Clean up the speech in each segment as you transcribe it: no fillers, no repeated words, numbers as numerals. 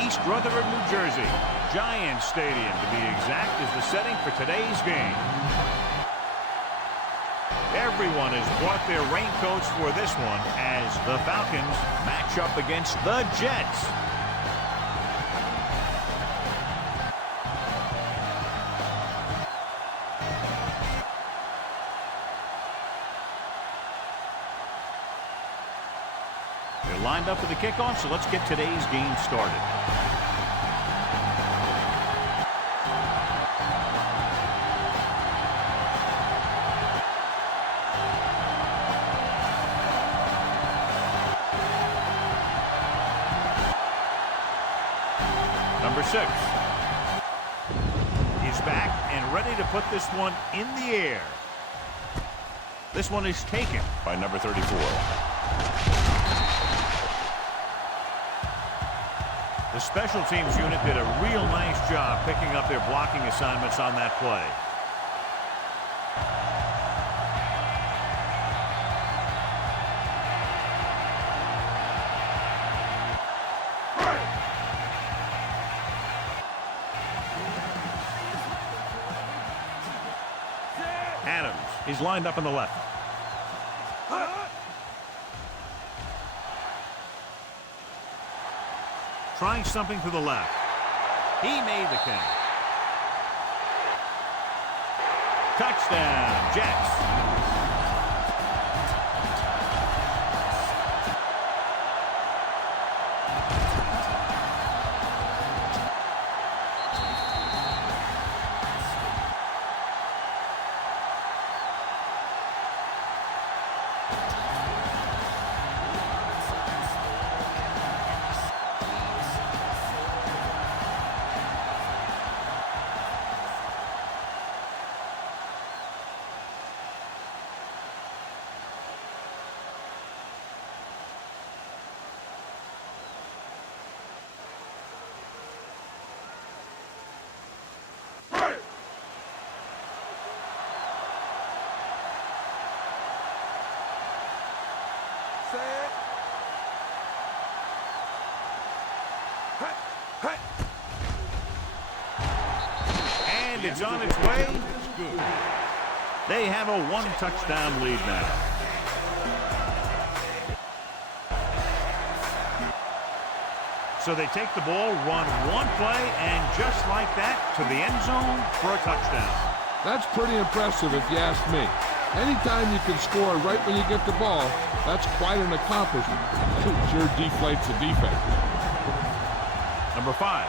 East Rutherford, New Jersey. Giants Stadium, to be exact, is the setting for today's game. Everyone has brought their raincoats for this one as the Falcons match up against the Jets. They're lined up for the kickoff, so let's get today's game started. Number 6 is back and ready to put this one in the air. This one is taken by number 34. The special teams unit did a real nice job picking up their blocking assignments on that play. Adams is lined up on the left. Trying something to the left. He made the catch. Touchdown, Jets. And it's on its way. They have a one-touchdown lead now. So they take the ball, run one play, and just like that, to the end zone for a touchdown. That's pretty impressive if you ask me. Anytime you can score right when you get the ball, that's quite an accomplishment. It sure deflates the defense. Number 5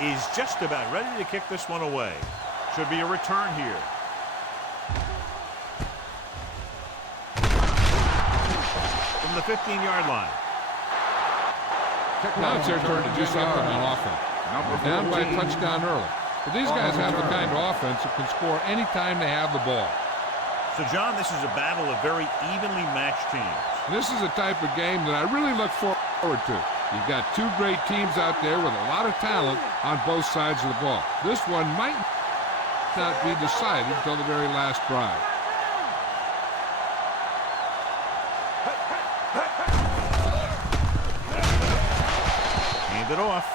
is just about ready to kick this one away. Should be a return here. From the 15-yard line. Now it's their turn to do something on offense. They're down by a touchdown early. But these guys have the kind of offense that can score anytime they have the ball. So, John, this is a battle of very evenly matched teams. This is a type of game that I really look forward to. You've got two great teams out there with a lot of talent on both sides of the ball. This one might not be decided until the very last drive. Hand it off.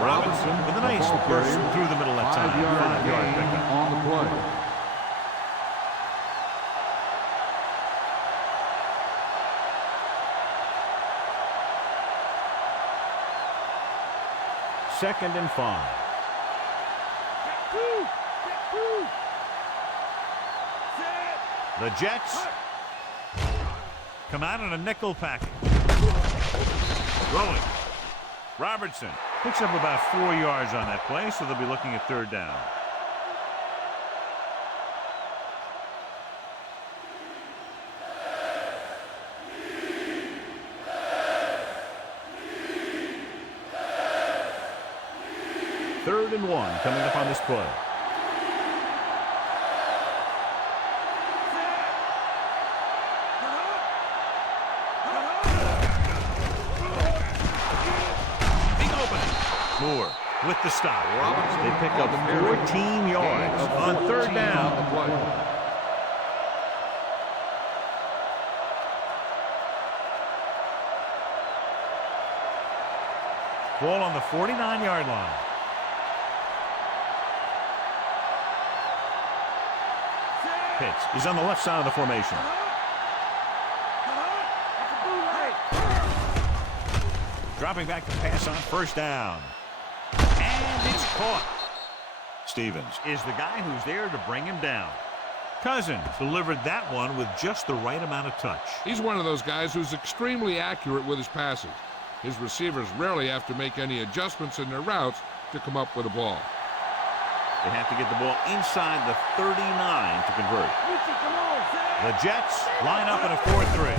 Robinson with a nice burst through the middle that time. 5-yard pickup on the play. Second and 5. The Jets come out in a nickel package. Throwing. Robertson picks up about 4 yards on that play, so they'll be looking at third down. Third and 1 coming up on this play. Moore with the stop. They pick up 14 yards on third down. Ball on the 49-yard line. Pitts is on the left side of the formation. Dropping back to pass on first down. And it's caught. Stevens is the guy who's there to bring him down. Cousins delivered that one with just the right amount of touch. He's one of those guys who's extremely accurate with his passes. His receivers rarely have to make any adjustments in their routes to come up with a ball. They have to get the ball inside the 39 to convert. The Jets line up in a 4-3.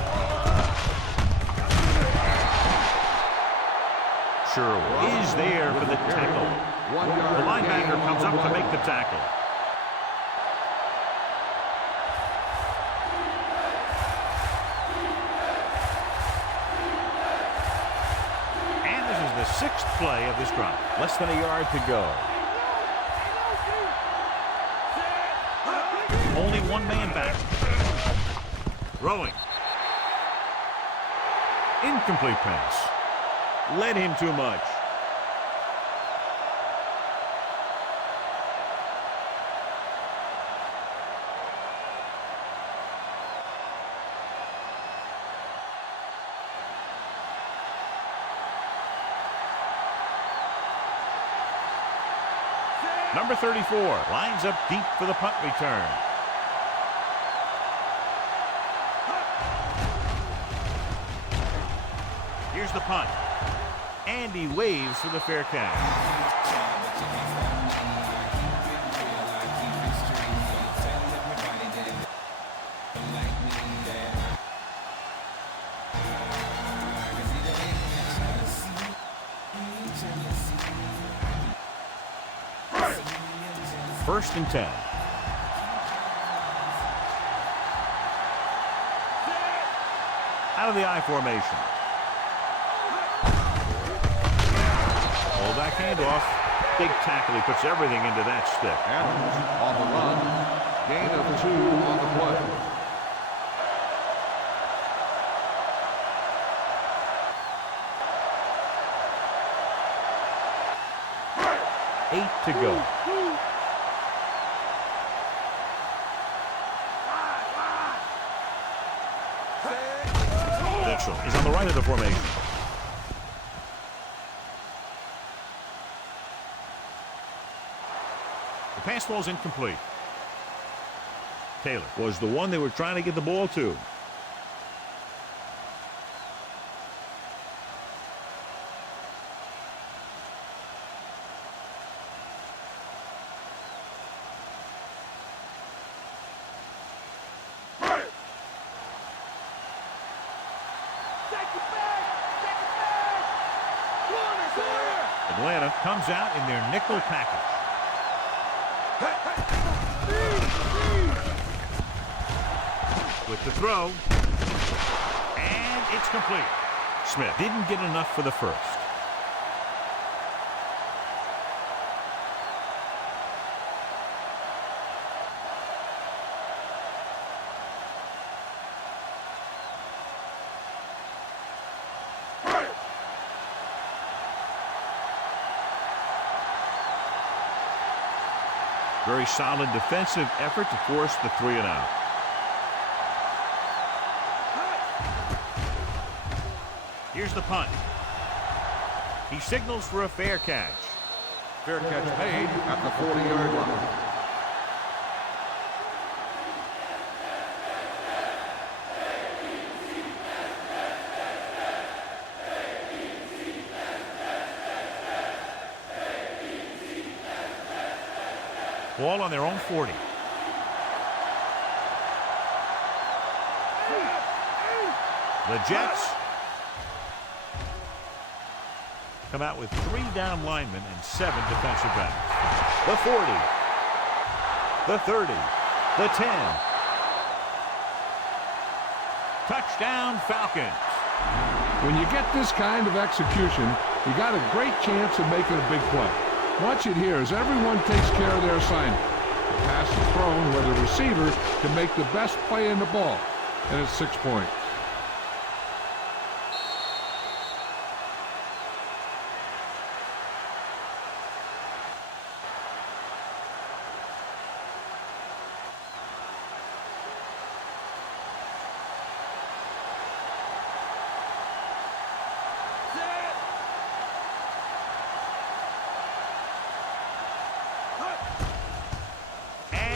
Sherwood is there for the tackle. The linebacker comes up to make the tackle. And this is the 6th play of this drive. Less than a yard to go. Only one man back. Throwing. Incomplete pass. Led him too much. Number 34 lines up deep for the punt return. Here's the punt. And he waves for the fair catch. First and 10. Out of the I formation. Back handoff. Big tackle. He puts everything into that stick. Adams on the run. Gain of 2 on the play. Eight to go. Mitchell is on the right of the formation. Pass ball's incomplete. Taylor was the one they were trying to get the ball to. Atlanta comes out in their nickel package. With the throw, and it's complete. Smith didn't get enough for the first. Very solid defensive effort to force the 3 and out. Here's the punt. He signals for a fair catch. Fair catch made at the 40-yard line. Ball on their own 40. The Jets come out with 3 down linemen and 7 defensive backs. The 40, the 30, the 10. Touchdown, Falcons. When you get this kind of execution, you got a great chance of making a big play. Watch it here as everyone takes care of their assignment. The pass is thrown where the receiver can make the best play in the ball, and it's 6 points.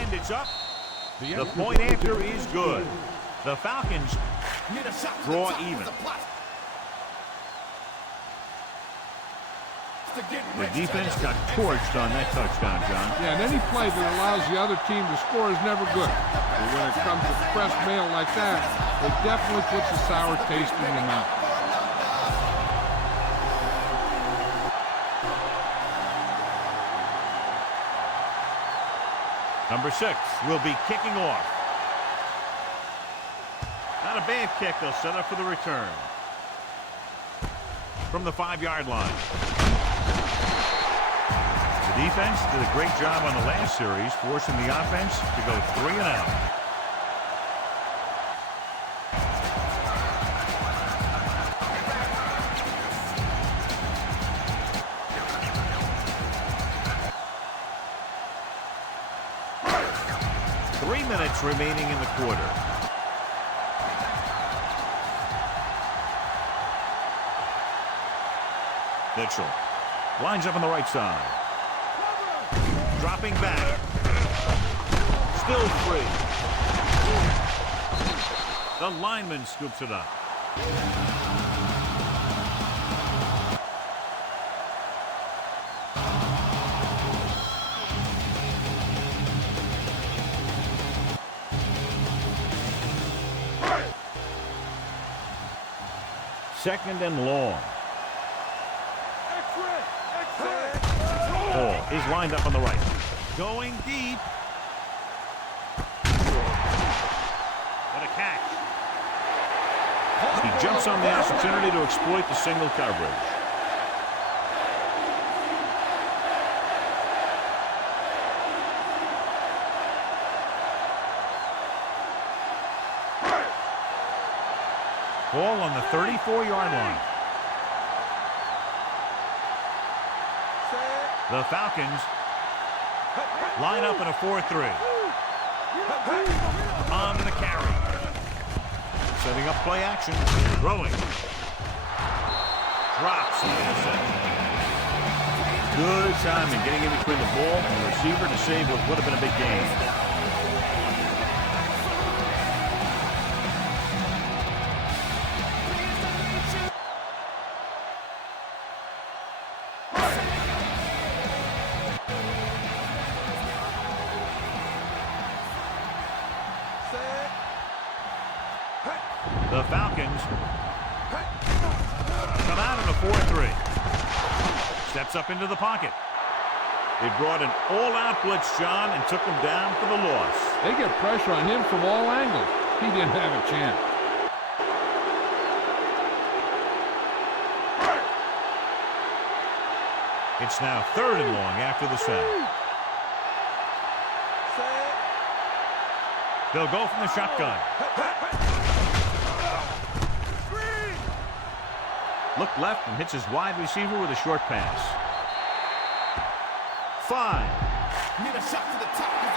And it's up. The point after is good. The Falcons draw even. The defense got torched on that touchdown, John. Yeah, and any play that allows the other team to score is never good. But when it comes to press mail like that, it definitely puts a sour taste in your mouth. Number 6 will be kicking off. Not a bad kick. They'll set up for the return. From the 5-yard line. The defense did a great job on the last series, forcing the offense to go 3 and out. Three minutes remaining in the quarter. Mitchell lines up on the right side. Dropping back. Still free. The lineman scoops it up. Second and long. Ball is lined up on the right. Going deep. What a catch. He jumps on the opportunity to exploit the single coverage. Ball on the 34-yard line. The Falcons line up in a 4-3. On the carry. Setting up play action. Throwing. Drops the interception. Good timing getting in between the ball and the receiver to save what would have been a big game. The Falcons come out in a 4-3. Steps up into the pocket. They brought an all-out blitz, John, and took him down for the loss. They get pressure on him from all angles. He didn't have a chance. It's now 3rd and long after the snap. They'll go from the shotgun. Look left and hits his wide receiver with a short pass. 5.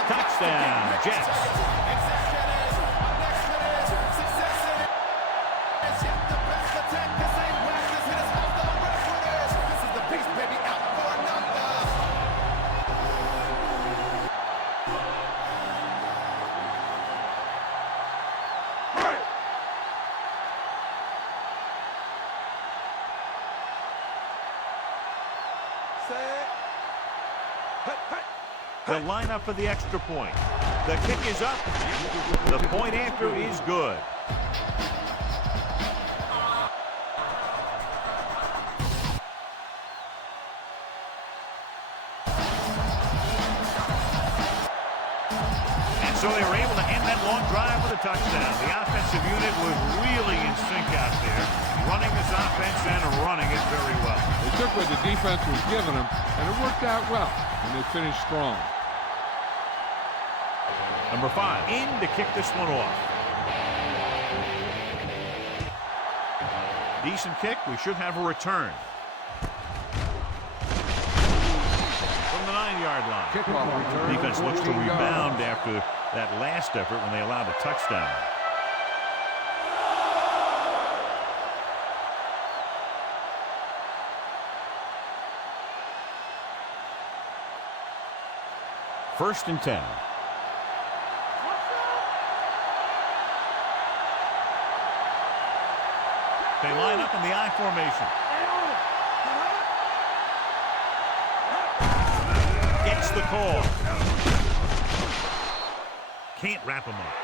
Touchdown, Jets. They'll line up for the extra point. The kick is up. The point after is good. And so they were able to end that long drive with a touchdown. The offensive unit was really in sync out there, running this offense and running it very well. They took what the defense was giving them, and it worked out well, and they finished strong. Number 5 in to kick this one off. Decent kick. We should have a return. From the 9-yard line. Kickoff return. Defense looks to rebound after that last effort when they allowed a touchdown. First and 10. They line up in the I formation. Gets the call. Can't wrap him up.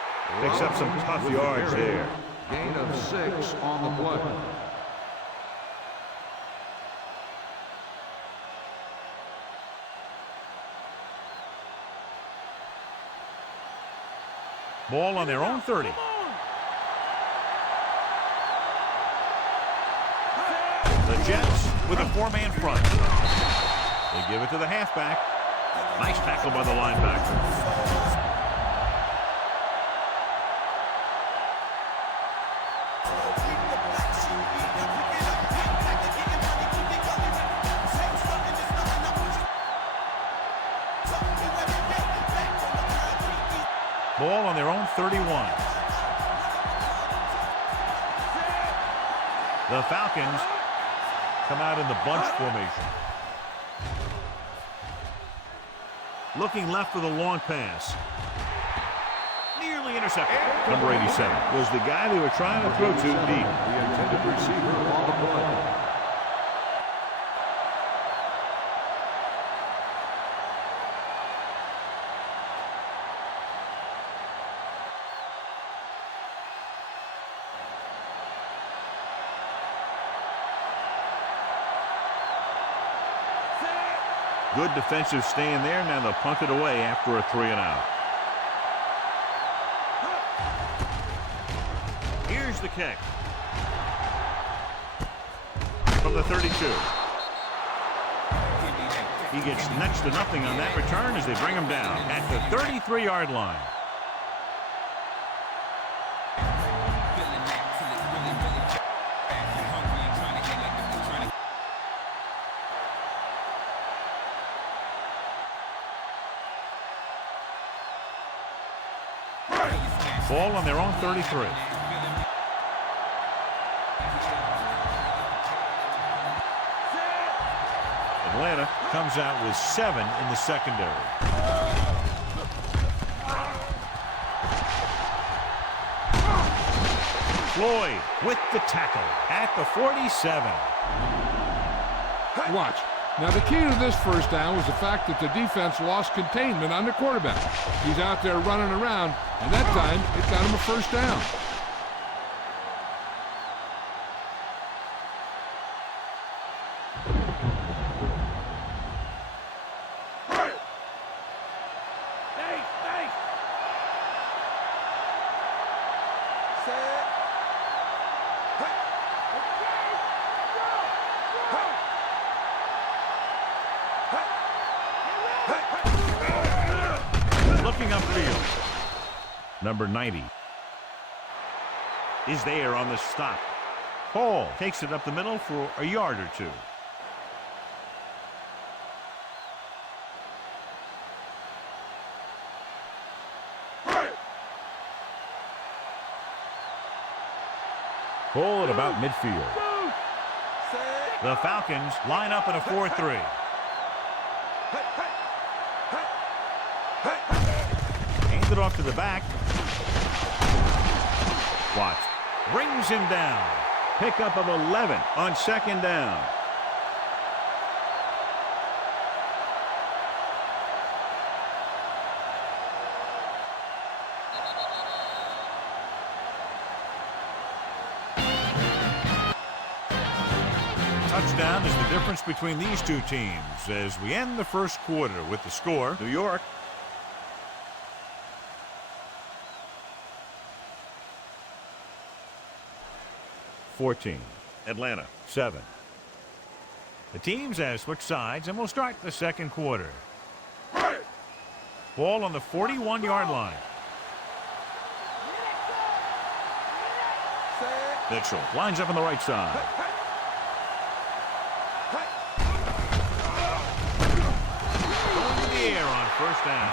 Picks up some tough yards there. Gain of 6 on the play. Ball on their own 30. The Jets with a 4-man front. They give it to the halfback. Nice tackle by the linebacker. Ball on their own 31. The Falcons come out in the bunch formation. Looking left for the long pass. Nearly intercepted. Number 87 was the guy they were trying to throw to deep. The intended receiver on the play. Good defensive stand there. Now they'll punt it away after a 3-and-out. Here's the kick. From the 32. He gets next to nothing on that return as they bring him down at the 33-yard line. Ball on their own 33. Atlanta comes out with 7 in the secondary. Floyd with the tackle at the 47. Watch. Now, the key to this first down was the fact that the defense lost containment on the quarterback. He's out there running around, and that time it got him a first down. Looking upfield. Number 90 is there on the stop. Hall takes it up the middle for a yard or two. Hall at about midfield. The Falcons line up in a 4-3. Hands it off to the back. Watts brings him down. Pickup of 11 on second down. Touchdown is the difference between these two teams as we end the first quarter with the score. New York 14. Atlanta 7. The teams have switched sides and will start the second quarter. Ball on the 41-yard line. Mitchell lines up on the right side. Going to the air on first down.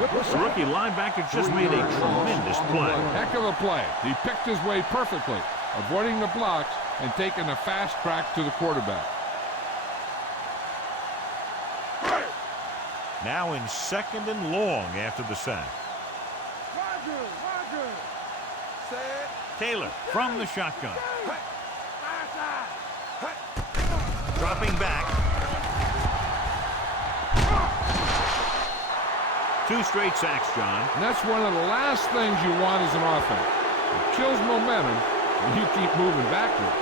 The rookie linebacker just made a tremendous play. Heck of a play. He picked his way perfectly, avoiding the blocks and taking a fast track to the quarterback. Now in second and long after the sack. Taylor from the shotgun. Dropping back. 2 straight sacks, John. And that's one of the last things you want as an offense. It kills momentum, and you keep moving backward.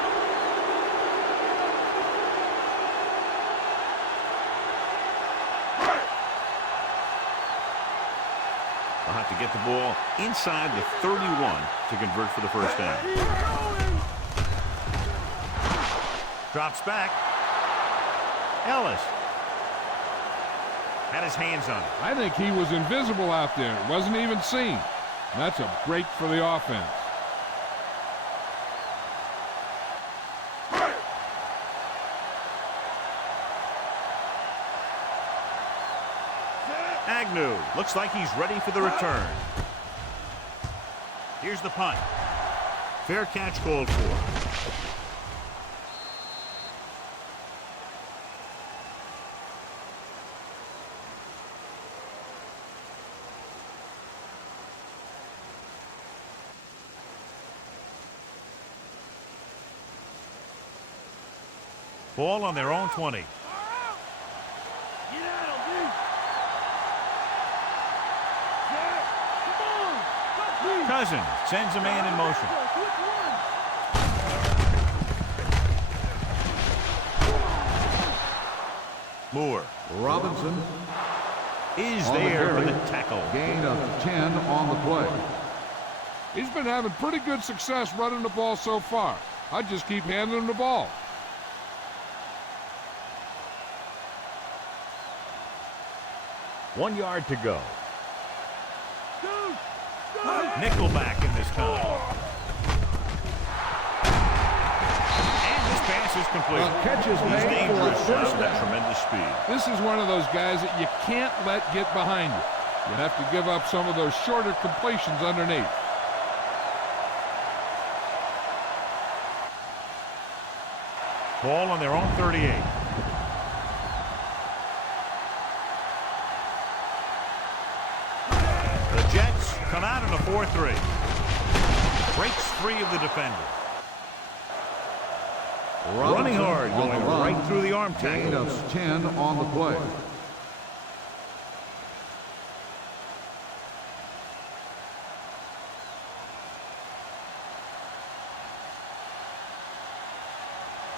They'll have to get the ball inside the 31 to convert for the first down. Drops back. Ellis had his hands on it. I think he was invisible out there. Wasn't even seen. And that's a break for the offense. Agnew looks like he's ready for the return. Here's the punt. Fair catch called for. Ball on their own 20. Cousins sends a man in motion. Moore. Robinson is there for the tackle. Gain of 10 on the play. He's been having pretty good success running the ball so far. I'd just keep handing him the ball. One yard to go. Nickelback in this time. And this pass is complete. Catch is He's made for a dangerous first with down. tremendous speed. This is one of those guys that you can't let get behind you. You have to give up some of those shorter completions underneath. Ball on their own 38. The Jets come out in a 4-3. Breaks free of the defender. Running hard, on the going run. right through the arm Gain tackle. of 10 on the play.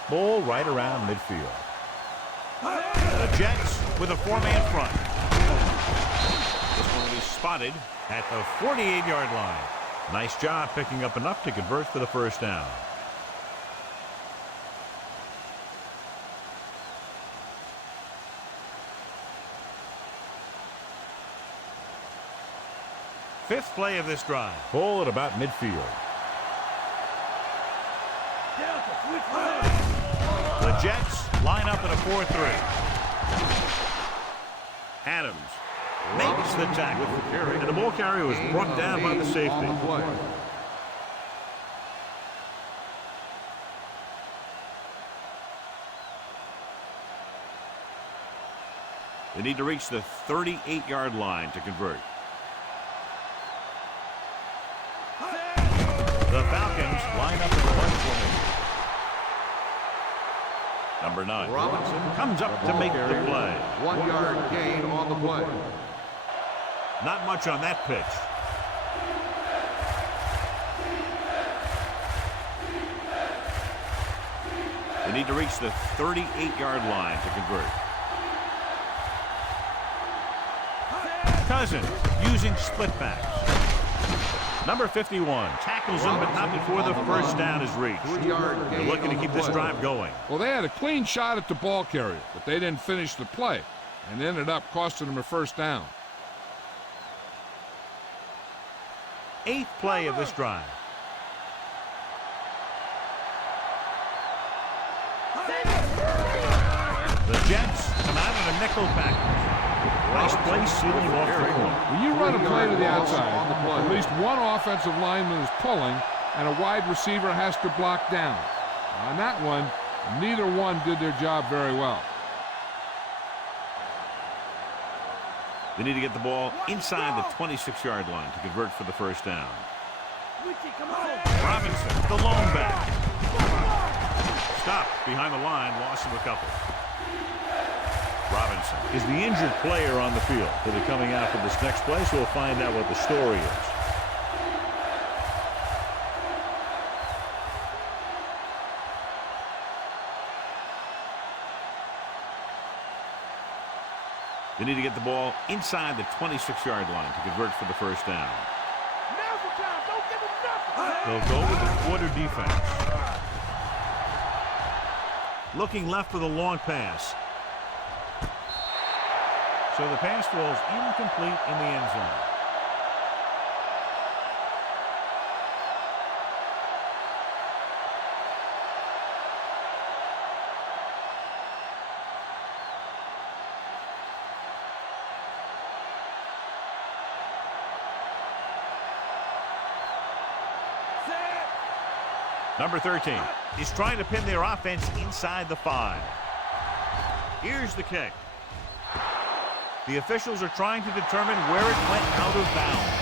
Ball right around midfield. The Jets with a 4-man front. This one will be spotted at the 48-yard line. Nice job picking up enough to convert for the first down. Fifth play of this drive. Ball at about midfield. The Jets line up in a 4-3. Adams makes the tackle. And the ball carrier was brought down by the safety. On the play. They need to reach the 38-yard line to convert. The Falcons line up in the 1-20. Number 9 Robinson comes up to make the play. 1 yard gain on the play. Not much on that pitch. They need to reach the 38-yard line to convert. Cousins using split backs. Number 51 tackles him, but not before the first down is reached. 3 yard They're gain looking to on keep the this play. drive going. Well, they had a clean shot at the ball carrier, but they didn't finish the play and ended up costing them a first down. 8th play of this drive. The Jets come out in a nickel package. Nice play sealing off the corner. When you run a play to the outside, at least one offensive lineman is pulling and a wide receiver has to block down. On that one, neither one did their job very well. They need to get the ball inside the 26-yard line to convert for the first down. Robinson, the lone back. Stopped behind the line, loss of a couple. Robinson is the injured player on the field. He'll be coming out for this next play, so we'll find out what the story is. They need to get the ball inside the 26-yard line to convert for the first down. Now's the time. Don't give them nothing. They'll go with the quarter defense. Looking left for the long pass. So the pass falls incomplete in the end zone. Number 13 is trying to pin their offense inside the 5. Here's the kick. The officials are trying to determine where it went out of bounds.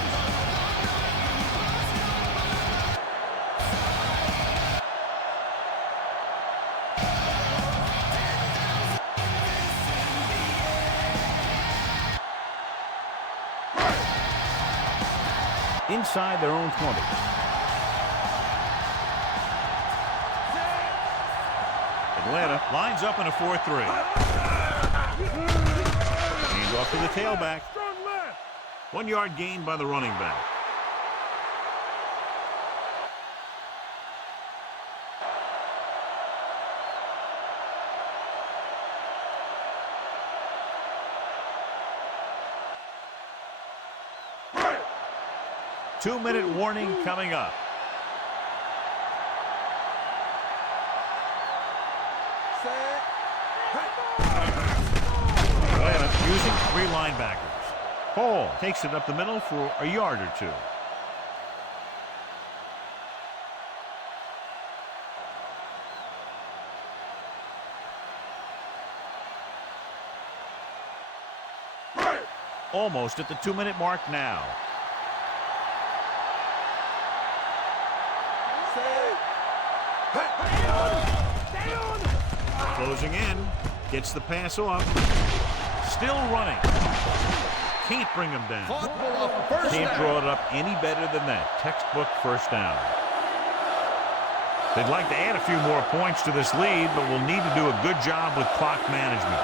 Inside their own 20. Atlanta lines up in a 4-3. Hands off to the tailback. 1 yard gain by the running back. Two-minute warning coming up. Atlanta using 3 linebackers. Hall takes it up the middle for a yard or 2. Almost at the 2-minute mark now. Closing in. Gets the pass off. Still running. Can't bring him down. Can't draw it up any better than that. Textbook first down. They'd like to add a few more points to this lead, but will need to do a good job with clock management.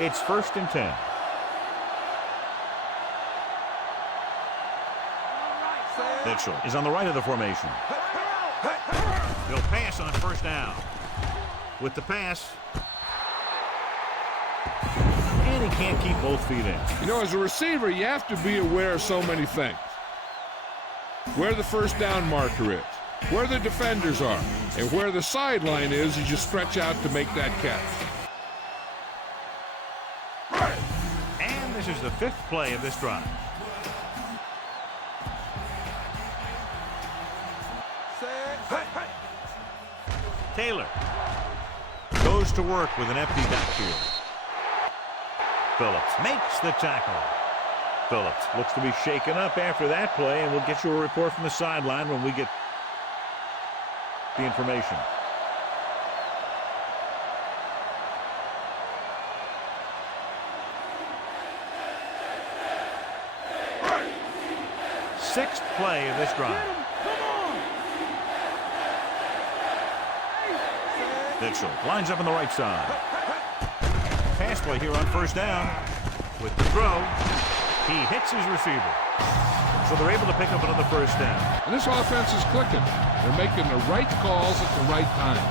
It's 1st and 10. Mitchell is on the right of the formation. They'll pass on 1st down. With the pass. And he can't keep both feet in. You know, as a receiver, you have to be aware of so many things. Where the 1st down marker is, where the defenders are, and where the sideline is as you stretch out to make that catch. And this is the 5th play of this drive. Taylor goes to work with an empty backfield. Phillips makes the tackle. Phillips looks to be shaken up after that play, and we'll get you a report from the sideline when we get the information. Sixth play of this drive. Mitchell lines up on the right side. Pass play here on 1st down. With the throw, he hits his receiver. So they're able to pick up another 1st down. And this offense is clicking. They're making the right calls at the right time.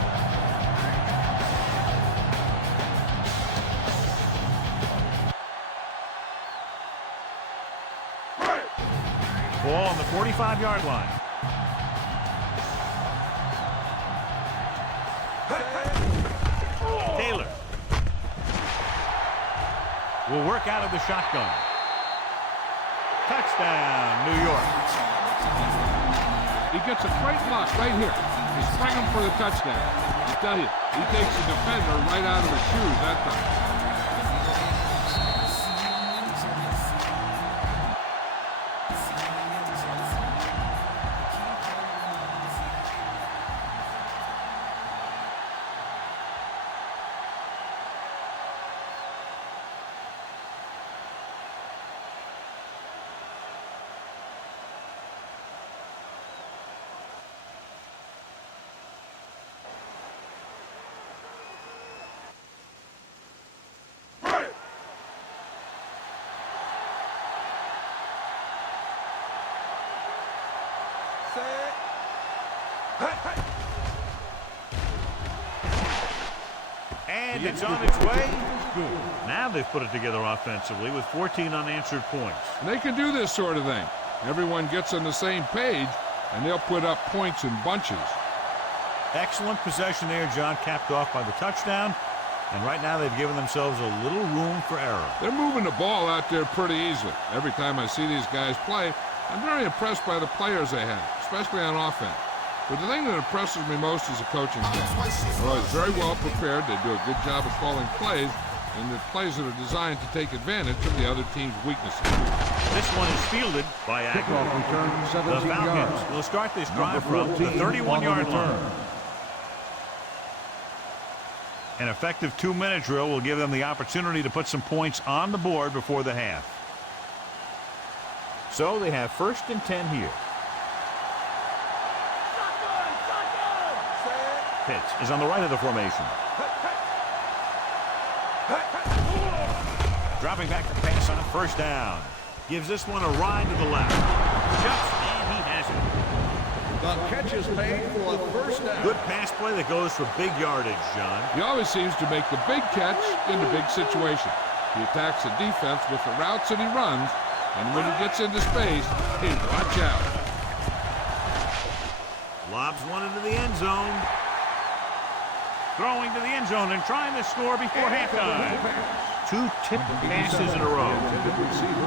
Ball on the 45-yard line. Taylor will work out of the shotgun. Touchdown, New York. He gets a great block right here. He's springing for the touchdown. I tell you, he takes the defender right out of his shoes that time. And it's on its way. Now they've put it together offensively with 14 unanswered points. And they can do this sort of thing. Everyone gets on the same page, and they'll put up points in bunches. Excellent possession there, John, capped off by the touchdown. And right now they've given themselves a little room for error. They're moving the ball out there pretty easily. Every time I see these guys play, I'm very impressed by the players they have, especially on offense. But the thing that impresses me most is the coaching staff. They're always very well prepared. They do a good job of calling plays, and the plays that are designed to take advantage of the other team's weaknesses. This one is fielded by Kickoff Agnew. return, The 17 Falcons yards. will start this drive Number from the 14 on the 31-yard return. line. An effective 2-minute drill will give them the opportunity to put some points on the board before the half. So they have 1st and 10 here. Pitts is on the right of the formation. Dropping back to pass on 1st down. Gives this one a ride to the left. Shuts, and he has it. The catch is made for a 1st down. Good pass play that goes for big yardage, John. He always seems to make the big catch in the big situation. He attacks the defense with the routes that he runs, and when he gets into space, hey, watch out. Lobs one into the end zone. Throwing to the end zone and trying to score before halftime. 2 tipped passes in a row.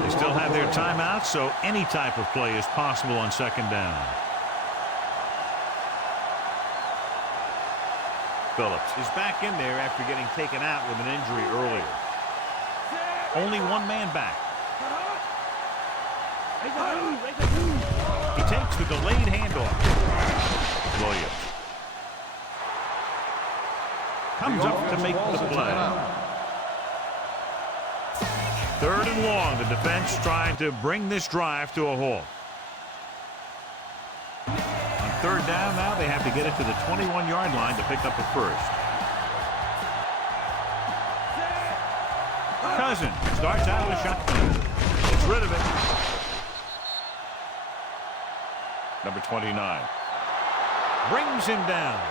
They still have their timeouts, so any type of play is possible on 2nd down. Phillips is back in there after getting taken out with an injury earlier. Only one man back. He takes the delayed handoff. Williams comes up to make the play. 3rd and long. The defense trying to bring this drive to a halt. On 3rd down now, they have to get it to the 21-yard line to pick up a 1st. Cousins starts out with a shotgun. Gets rid of it. Number 29. Brings him down.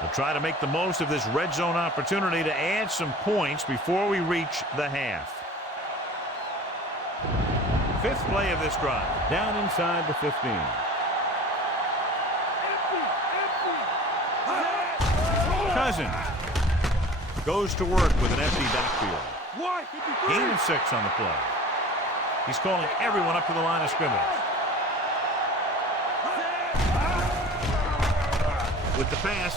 They'll try to make the most of this red zone opportunity to add some points before we reach the half. 5th play of this drive. Down inside the 15. Cousins goes to work with an empty backfield. Gain of 6 on the play. He's calling everyone up to the line of scrimmage. With the pass,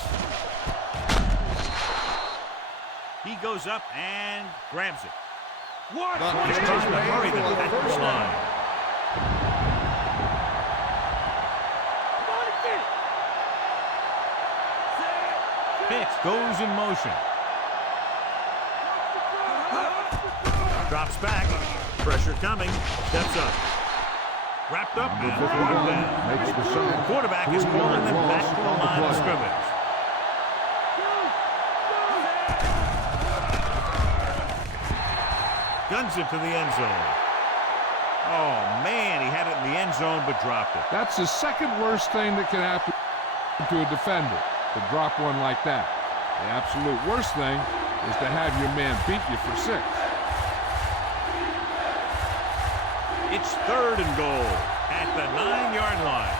he goes up and grabs it. He's trying to hurry the Packers line. Pitts goes in motion. Drops back. Pressure coming. Steps up. Wrapped up and brought down. Makes the sack. The quarterback is calling them back to the line of scrimmage. Guns it to the end zone. Oh, man, he had it in the end zone but dropped it. That's the 2nd worst thing that can happen to a defender, to drop one like that. The absolute worst thing is to have your man beat you for 6. It's 3rd and goal at the 9-yard line.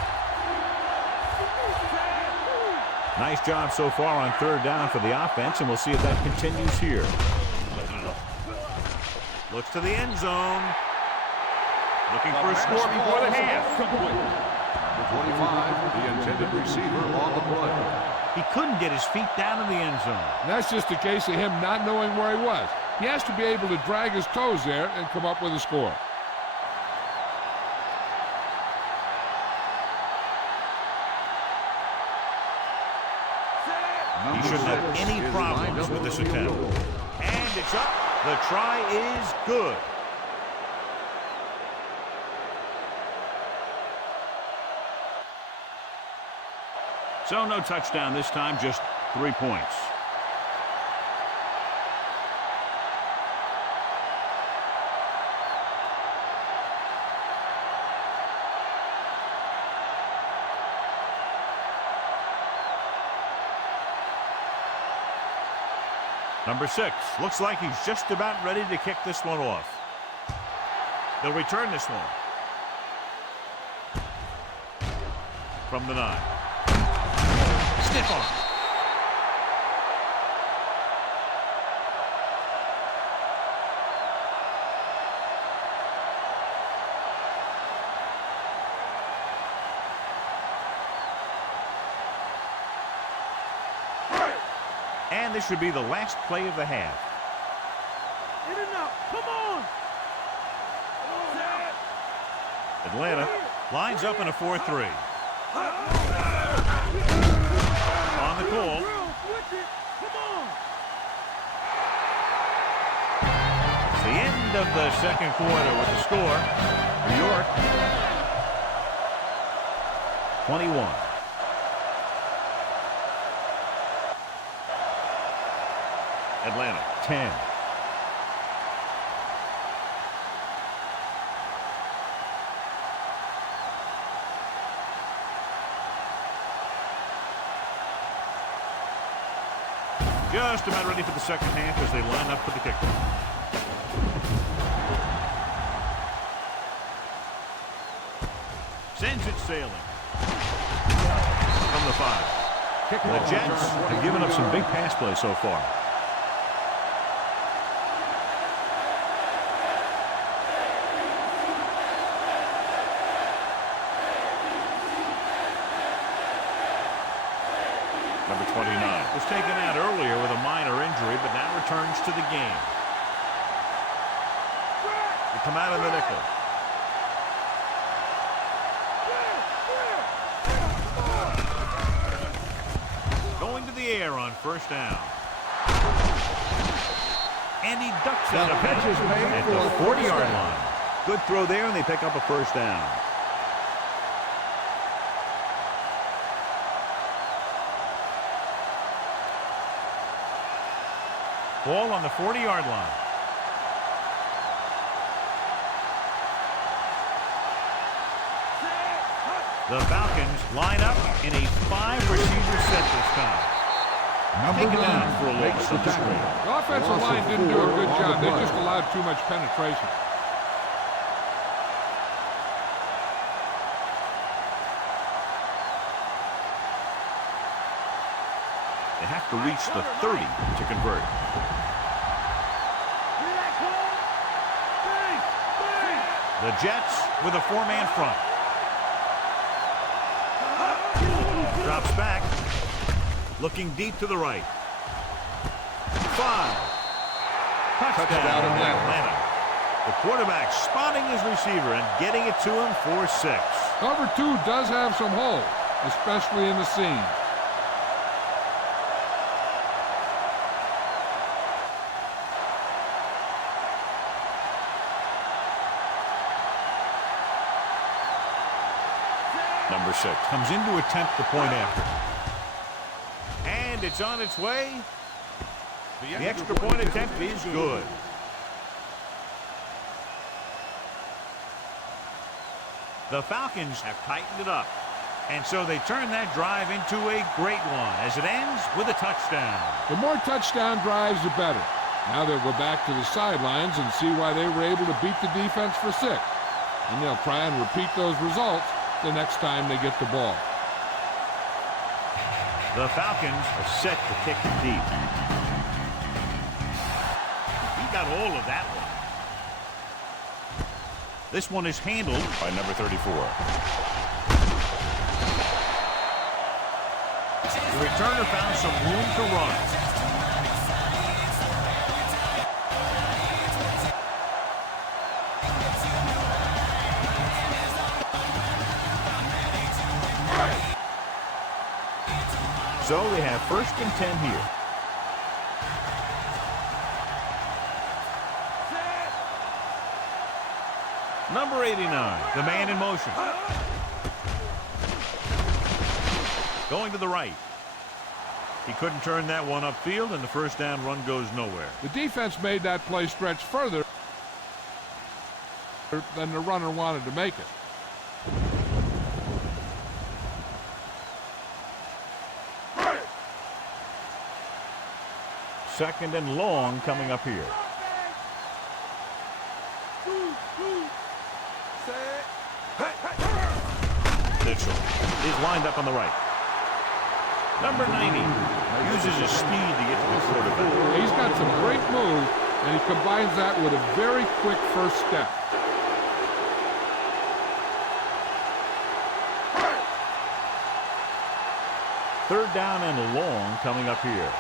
Nice job so far on 3rd down for the offense, and we'll see if that continues here. Looks to the end zone. Looking for a score before the half. Number 25, the intended receiver on the play. He couldn't get his feet down in the end zone. And that's just a case of him not knowing where he was. He has to be able to drag his toes there and come up with a score. He shouldn't have any problems with this attempt. And it's up. The try is good. So no touchdown this time, just 3 points. Number 6. Looks like he's just about ready to kick this one off. They'll return this one. From the 9. Stiff arm. And this should be the last play of the half. In and out. Come on. Atlanta lines up in a 4-3. On the call. Come on. It's the end of the second quarter with the score. New York 21. Atlanta 10. Just about ready for the second half as they line up for the kickoff. Sends it sailing. From the 5. The Jets have given up some big pass plays so far. Number 29 was taken out earlier with a minor injury, but now returns to the game. They come out in the nickel. Going to the air on first down. And he ducks out of bounds at the 40-yard line. Good throw there, and they pick up a first down. Ball on the 40-yard line. The Falcons line up in a 5-receiver set this time. Taken down for a loss on the screen. The offensive line didn't do a good job. They just allowed too much penetration. They have to reach the 30 to convert. The Jets with a 4-man front. Drops back. Looking deep to the right. 5. Touchdown Atlanta. The quarterback spotting his receiver and getting it to him for 6. Cover 2 does have some holes, especially in the seam. Number 6 comes in to attempt the point after. And it's on its way. The extra point attempt is good. The Falcons have tightened it up. And so they turn that drive into a great one as it ends with a touchdown. The more touchdown drives, the better. Now they'll go back to the sidelines and see why they were able to beat the defense for 6. And they'll try and repeat those results the next time they get the ball. The Falcons are set to kick it deep. He got all of that one. This one is handled by number 34. The returner found some room to run. So they have 1st and 10 here. Number 89, the man in motion. Going to the right. He couldn't turn that one upfield, and the first down run goes nowhere. The defense made that play stretch further than the runner wanted to make it. Second and long coming up here. Mitchell is lined up on the right. Number 90 uses his speed to get to the quarterback. He's got some great moves, and he combines that with a very quick first step. Third down and long coming up here.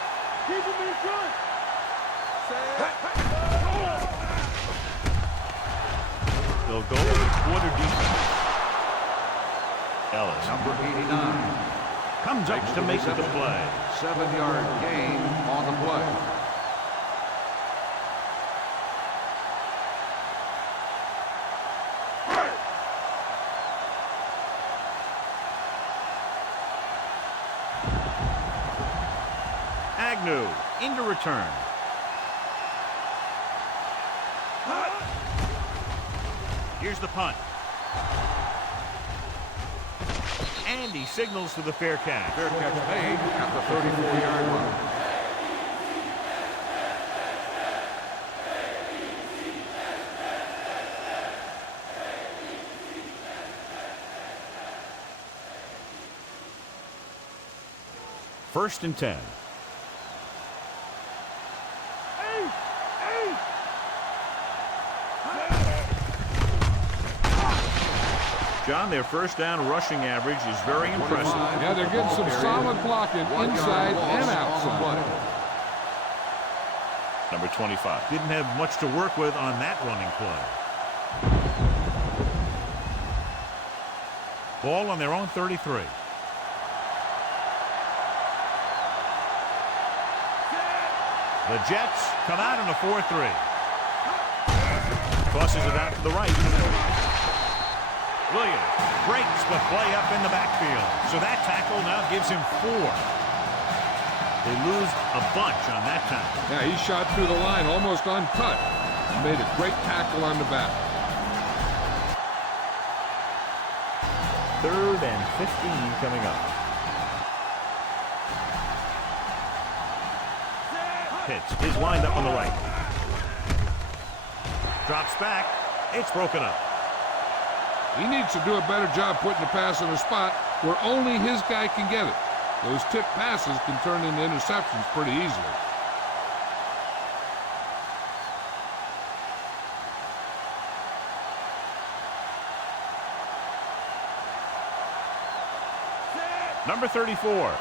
Keep him in front. They'll go with a quarter defense. Ellis Number 89. comes up to make the play. 7-yard gain on the play. Agnew into return. Here's the punt. And he signals to the fair catch. Fair catch made at the 34-yard line. First and 10. John, their first down rushing average is very impressive. Yeah, they're getting some solid blocking inside and outside. Number 25 didn't have much to work with on that running play. Ball on their own 33. The Jets come out in a 4-3. Tosses it out to the right. Williams breaks the play up in the backfield. So that tackle now gives him 4. They lose a bunch on that tackle. Yeah, he shot through the line almost untouched. Made a great tackle on the back. Third and 15 coming up. Pitts is lined up on the right. Drops back. It's broken up. He needs to do a better job putting the pass in a spot where only his guy can get it. Those tip passes can turn into interceptions pretty easily. Number 34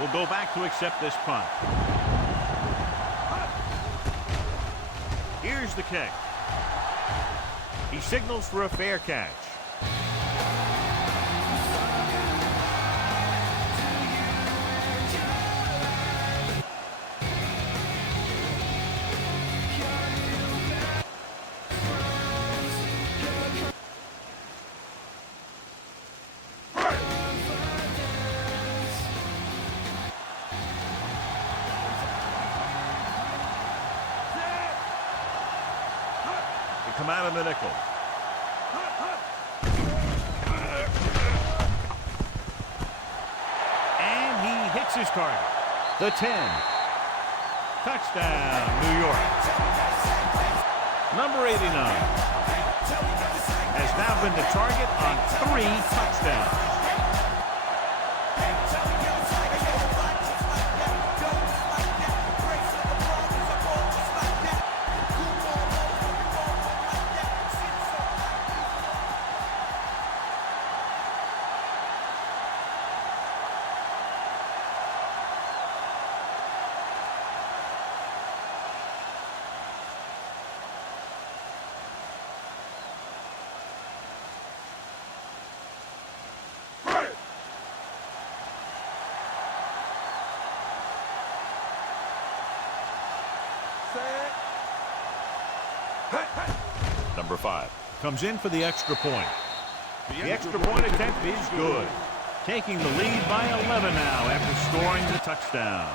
will go back to accept this punt. Here's the kick. He signals for a fair catch. Come out of the nickel. And he hits his target. The 10. Touchdown, New York. Number 89 has now been the target on 3 touchdowns. Number 5 comes in for the extra point. The extra point attempt is good. Taking the lead by 11 now after scoring the touchdown.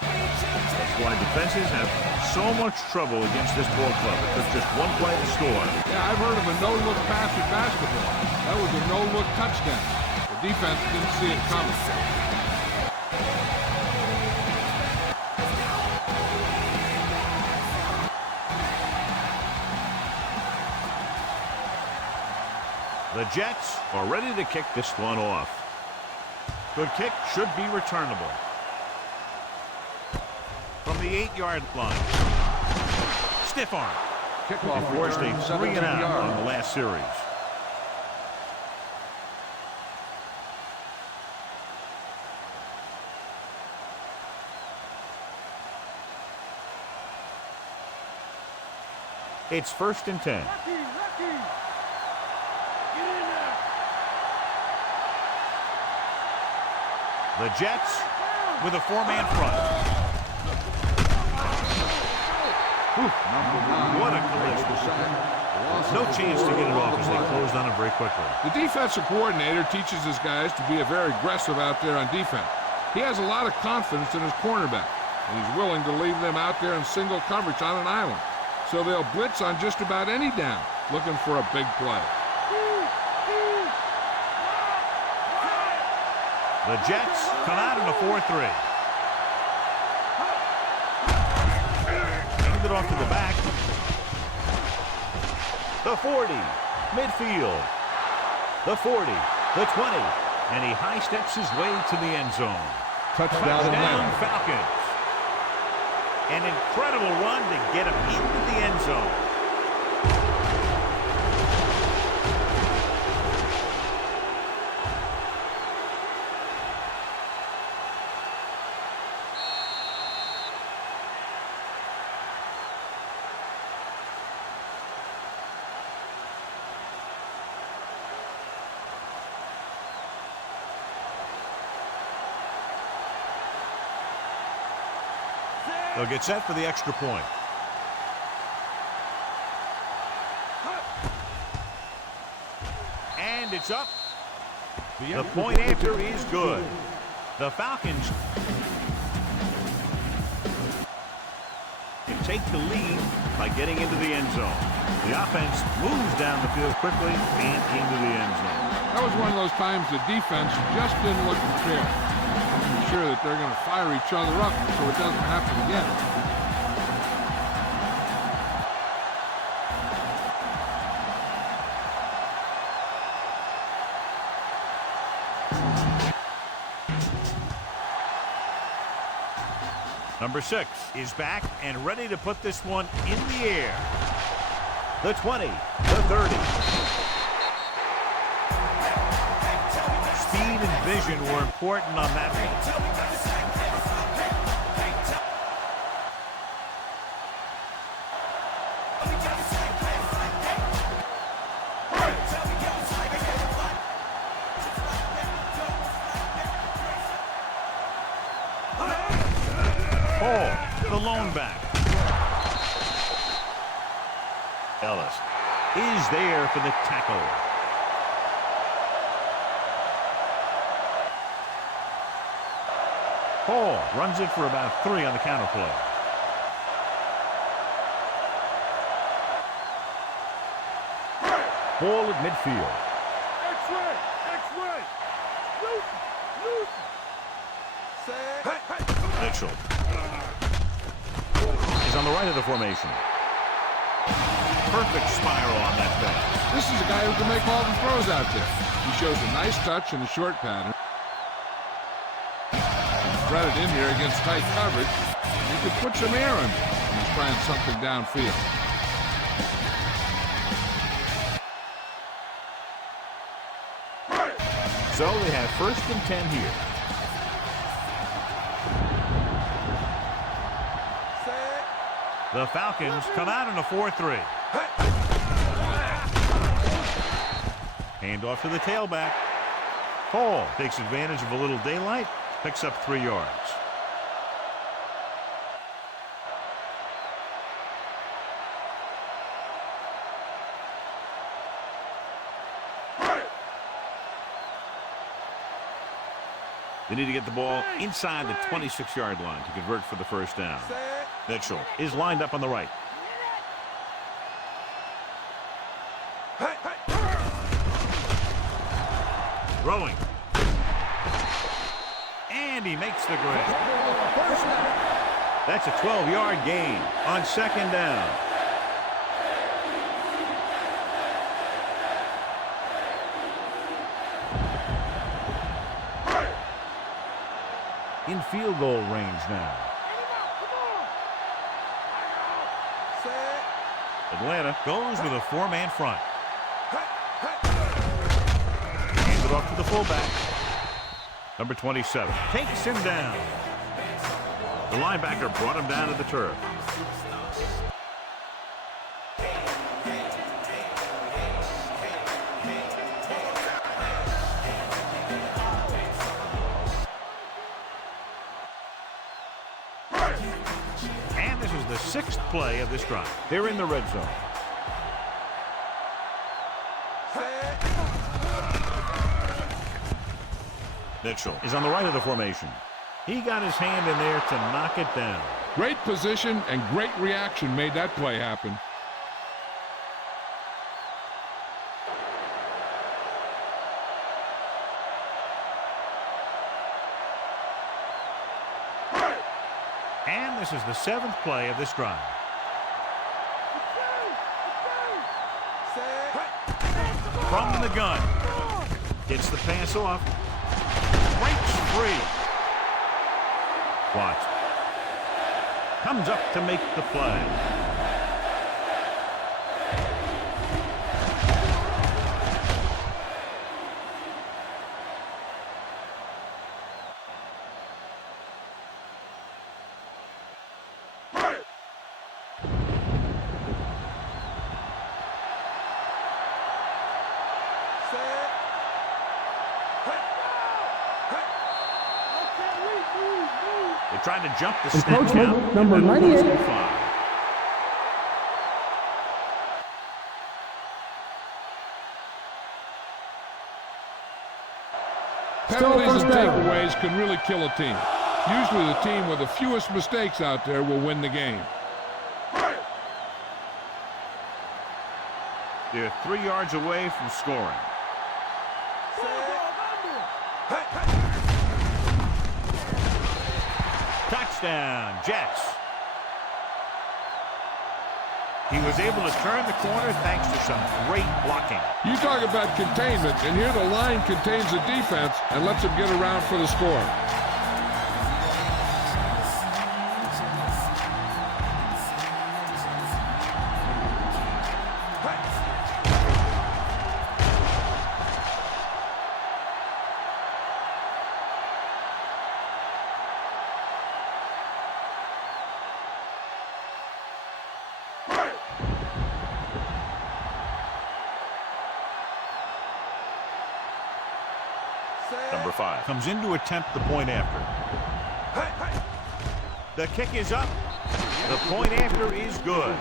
That's why defenses have so much trouble against this ball club. It took just one play to score. Yeah, I've heard of a no-look pass in basketball. That was a no-look touchdown. The defense didn't see it coming. The Jets are ready to kick this one off. Good kick, should be returnable. From the 8-yard line. Stiff arm. Kickoff They forced a return, 3 and 17 out yards. on the last series. It's 1st and 10. Rocky, Rocky. Get in there. The Jets with a 4-man front. What a collision. No chance to get it off as they closed on it very quickly. The defensive coordinator teaches his guys to be very aggressive out there on defense. He has a lot of confidence in his cornerback, and he's willing to leave them out there in single coverage on an island. So they'll blitz on just about any down, looking for a big play. The Jets come out in a 4-3. Hand it off to the back. The 40, midfield. The 40, the 20, and he high steps his way to the end zone. Touchdown Falcons. An incredible run to get him into the end zone. They'll get set for the extra point. And it's up. The point after is good. The Falcons can take the lead by getting into the end zone. The offense moves down the field quickly and into the end zone. That was one of those times the defense just didn't look prepared. I'm sure that they're going to fire each other up so it doesn't happen again. Number 6 is back and ready to put this one in the air. The 20, the 30. Speed and vision were important on that one. The lone back. Ellis is there for the tackle. Hall runs it for about 3 on the counter play. Ball at midfield. X-ray, X-ray. Loose. Mitchell is on the right of the formation. Perfect spiral on that pass. This is a guy who can make all the throws out there. He shows a nice touch in the short pattern. Spread it in here against tight coverage. He could put some air under it. He's trying something downfield. So they have 1st and 10 here. The Falcons come out in a 4-3. Hand off to the tailback. Hall takes advantage of a little daylight, picks up 3 yards. They need to get the ball inside the 26-yard line to convert for the 1st down. Mitchell is lined up on the right. Throwing. And he makes the grab. That's a 12-yard gain on 2nd down. in field goal range now. Atlanta goes with a four-man front. Hands it off to the fullback. Number 27 takes him down. The linebacker brought him down to the turf. And this is the sixth play of this drive. They're in the red zone. Mitchell is on the right of the formation. He got his hand in there to knock it down. Great position and great reaction made that play happen. And this is the seventh play of this drive. From the gun. Gets the pass off. Breaks free. Watch. Comes up to make the play. They tried to jump the snap count. Number 98. Penalties and takeaways can really kill a team. Usually the team with the fewest mistakes out there will win the game. They're 3 yards away from scoring. Touchdown, Jets. He was able to turn the corner thanks to some great blocking. You talk about containment, and here the line contains the defense and lets them get around for the score. Number 5 comes in to attempt the point after. The kick is up. The point after is good.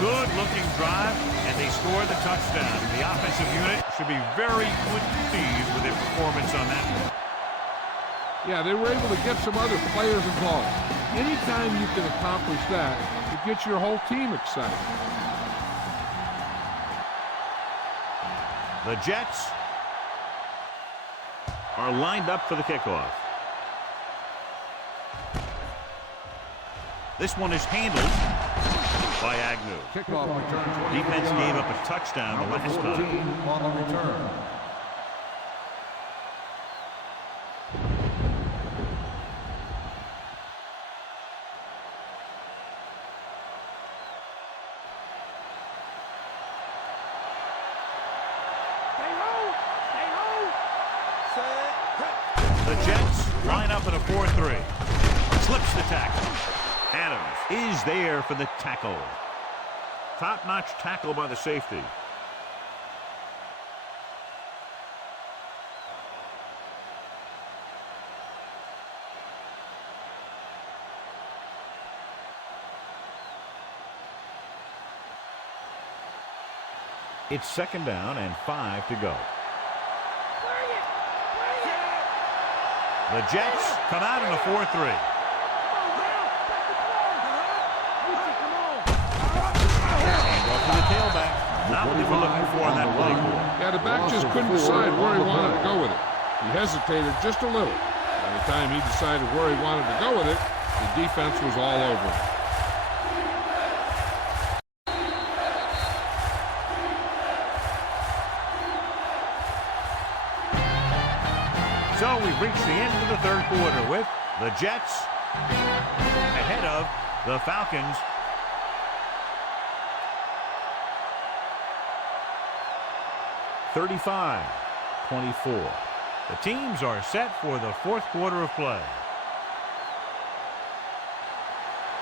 Good-looking drive, and they score the touchdown. The offensive unit should be very pleased with their performance on that one. Yeah, they were able to get some other players involved. Anytime you can accomplish that, it gets your whole team excited. The Jets are lined up for the kickoff. This one is handled by Agnew. Kickoff return 20. Defense gave up a touchdown the last time. On the return. The Jets line up in a 4-3. Slips the tackle. Adams is there for the tackle. Top-notch tackle by the safety. It's 2nd down and 5 to go. The Jets come out in a 4-3. To the tailback. Not what they were looking for in that play. Yeah, the back just couldn't decide where he wanted to go with it. He hesitated just a little. By the time he decided where he wanted to go with it, the defense was all over him. So we've reached the end of the third quarter with the Jets ahead of the Falcons. (35-24). The teams are set for the fourth quarter of play.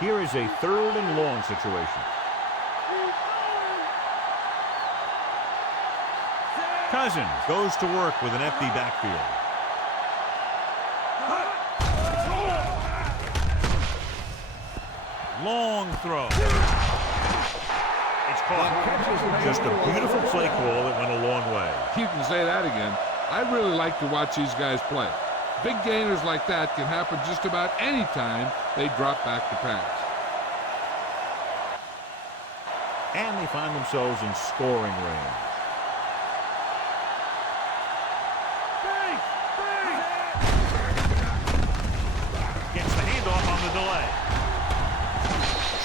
Here is a 3rd and long situation. Cousins goes to work with an empty backfield. Long throw. It's caught. Just a beautiful play call that went a long way. You can say that again. I really like to watch these guys play. Big gainers like that can happen just about any time they drop back to pass. And they find themselves in scoring range. Gets the handoff on the delay.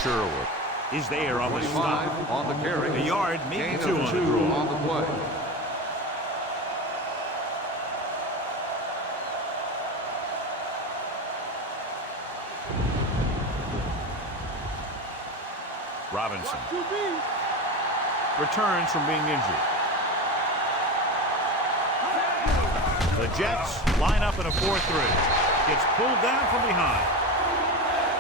Sherwood is there on the stop. On the carry. A yard, maybe Gain 2 of on 2 the draw. on the play. Robinson returns from being injured. The Jets line up in a 4-3. Gets pulled down from behind.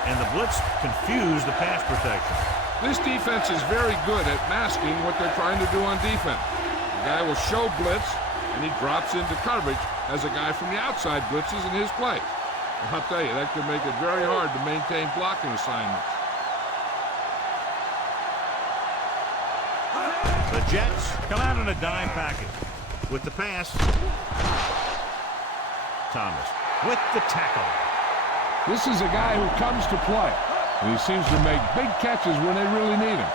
And the blitz confused the pass protection. This defense is very good at masking what they're trying to do on defense. The guy will show blitz, and he drops into coverage as a guy from the outside blitzes in his place. I'll tell you, that can make it very hard to maintain blocking assignments. The Jets come out in a dime package. With the pass, Thomas with the tackle. This is a guy who comes to play, and he seems to make big catches when they really need him.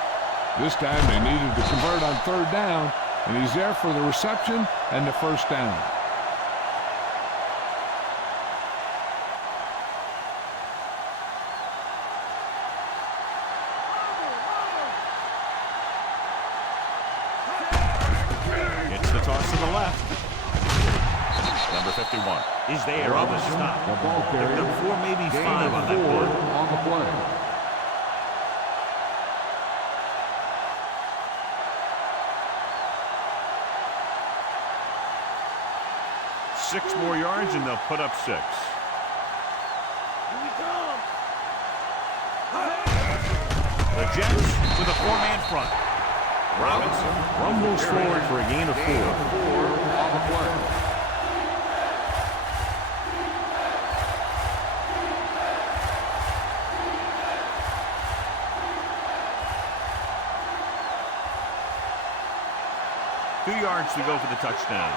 This time they needed to convert on 3rd down, and he's there for the reception and the 1st down. It's the toss to the left. Number 51 is there on the stop. The ball carrier. 4, maybe 5 Gain on of that 4 play. on the play. 6 more yards and they'll put up 6. The Jets with a 4-man front. Robinson rumbles forward for a gain of 4. Gain of 4 on the play. Two yards to go for the touchdown.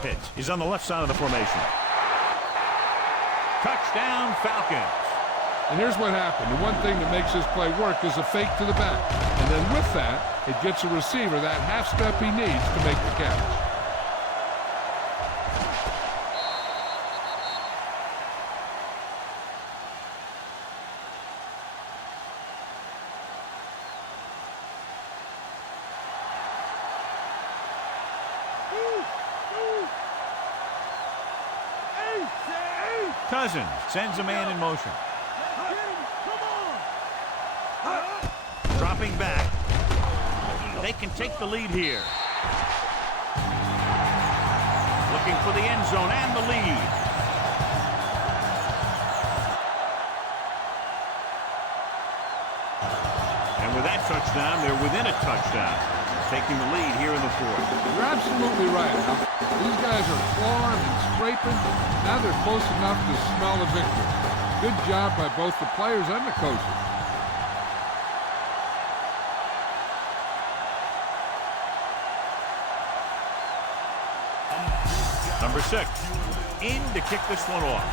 Pitts is on the left side of the formation. Touchdown, Falcons. And here's what happened. The one thing that makes this play work is a fake to the back. And then with that, it gets a receiver that half step he needs to make the catch. Cousins sends a man in motion. Dropping back. They can take the lead here. Looking for the end zone and the lead. And with that touchdown, they're within a touchdown. Taking the lead here in the 4th. You're absolutely right. These guys are clawing and scraping. Now they're close enough to smell the victory. Good job by both the players and the coaches. Number 6 in to kick this one off.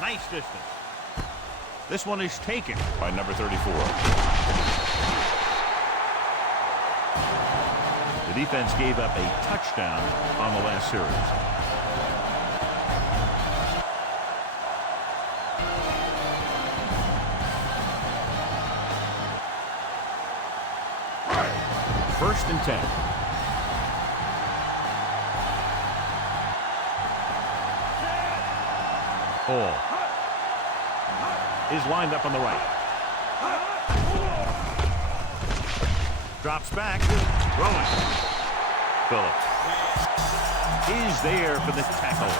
Nice distance. This one is taken by number 34. The defense gave up a touchdown on the last series. First and 10. Hall is lined up on the right. Drops back. Throwing. Phillips is there for the tackle.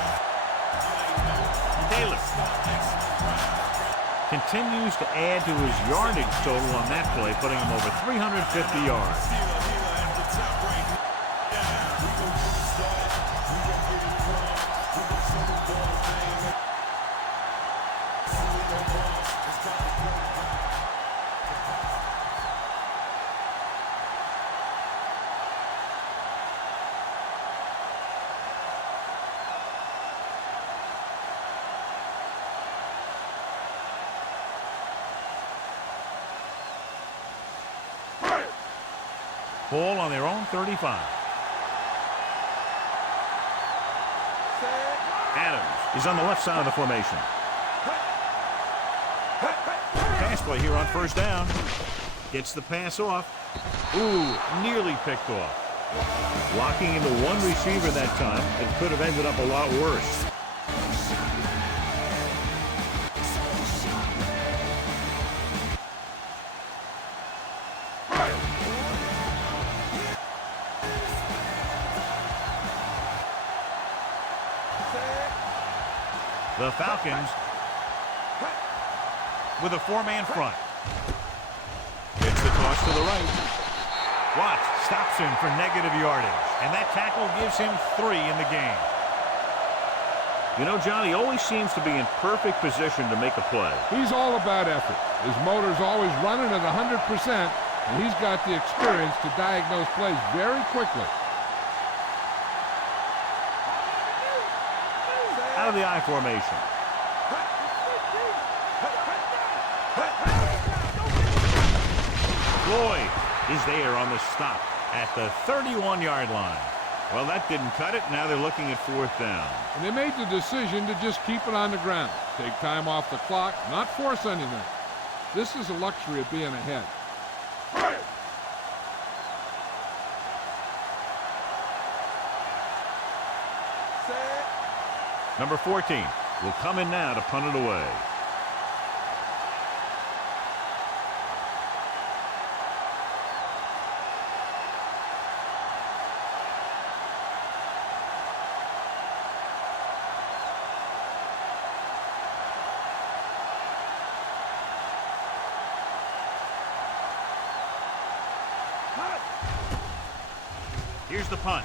Taylor continues to add to his yardage total on that play, putting him over 350 yards. Ball on their own 35. Adams is on the left side of the formation. Pass play here on first down. Gets the pass off. Ooh, nearly picked off. Locking into one receiver that time. It could have ended up a lot worse. The Falcons with a four-man front. Gets the toss to the right. Watts stops him for negative yardage, and that tackle gives him 3 in the game. You know, John, he always seems to be in perfect position to make a play. He's all about effort. His motor's always running at 100%, and he's got the experience to diagnose plays very quickly. Out of the I formation. Floyd is there on the stop at the 31-yard line. Well, that didn't cut it. Now they're looking at 4th down. And they made the decision to just keep it on the ground. Take time off the clock, not force anything. This is a luxury of being ahead. Number 14 will come in now to punt it away. Here's the punt.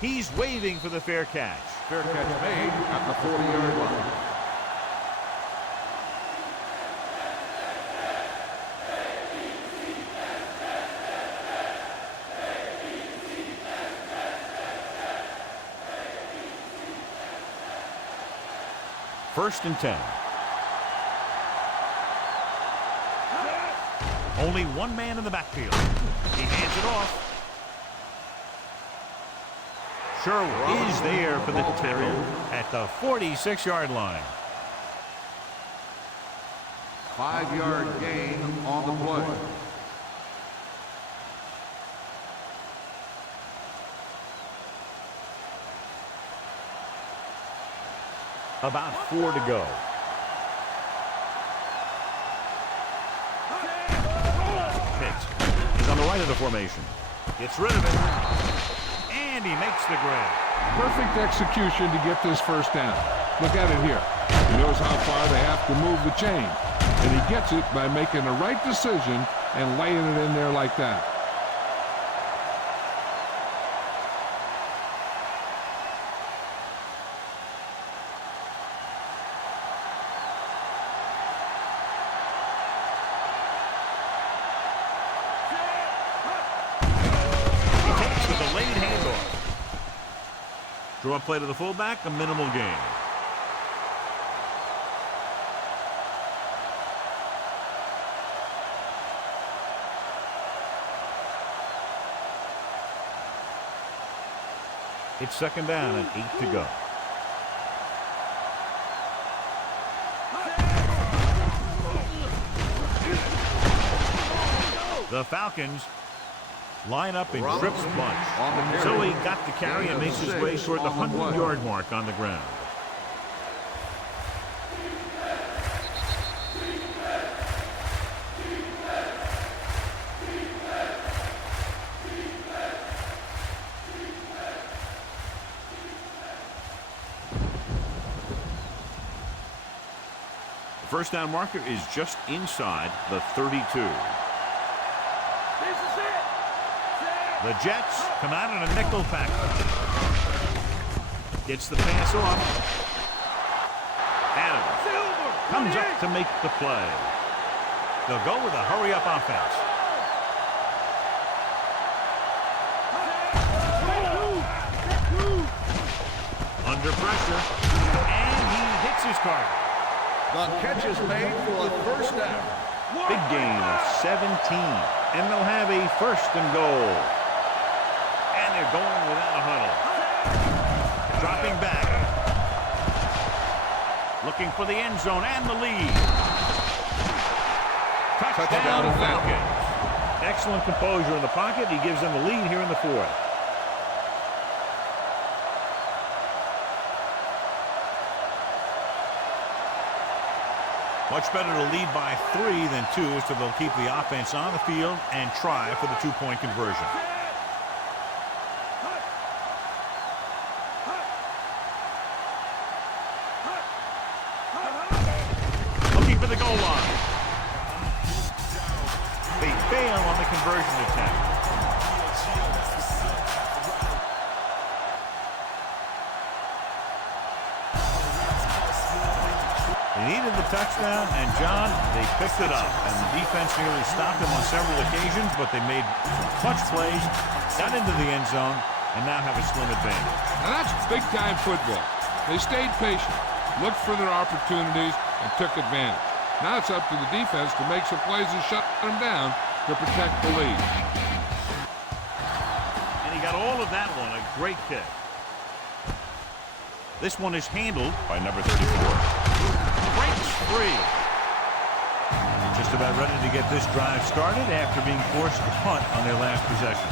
He's waving for the fair catch. Fair catch made at the 40-yard line. First and 10. Only one man in the backfield. He hands it off. Sherwood is there for the tackle at the 46-yard line. 5-yard gain on the play. About 4 to go. Pitts is on the right of the formation. Gets rid of it. And he makes the grab. Perfect execution to get this first down. Look at it here. He knows how far they have to move the chain. And he gets it by making the right decision and laying it in there like that. Draw play to the fullback, a minimal gain. It's second down and 8 to go. The Falcons line up in trips Robinson bunch. on the carry. So he got the carry and makes his way toward the 100-yard mark on the ground. The first down marker is just inside the 32. This is it. The Jets come out in a nickel package. Gets the pass off. Adams Silver. comes up to make the play. They'll go with a hurry-up offense. Under pressure. And he hits his target. The catch is made for a first down. Big gain of 17. And they'll have a first and goal. And they're going without a huddle. Dropping back. Looking for the end zone and the lead. Touchdown Falcons. Excellent composure in the pocket. He gives them the lead here in the fourth. Much better to lead by 3 than 2, so they'll keep the offense on the field and try for the two-point conversion. Looking for the goal line. They fail on the conversion attempt. They needed the touchdown, and John, they picked it up. And the defense nearly stopped them on several occasions, but they made clutch plays, got into the end zone, and now have a slim advantage. Now that's big-time football. They stayed patient, looked for their opportunities, and took advantage. Now it's up to the defense to make some plays and shut them down to protect the lead. And he got all of that one, a great kick. This one is handled by number 34. Breaks free. Just about ready to get this drive started after being forced to punt on their last possession.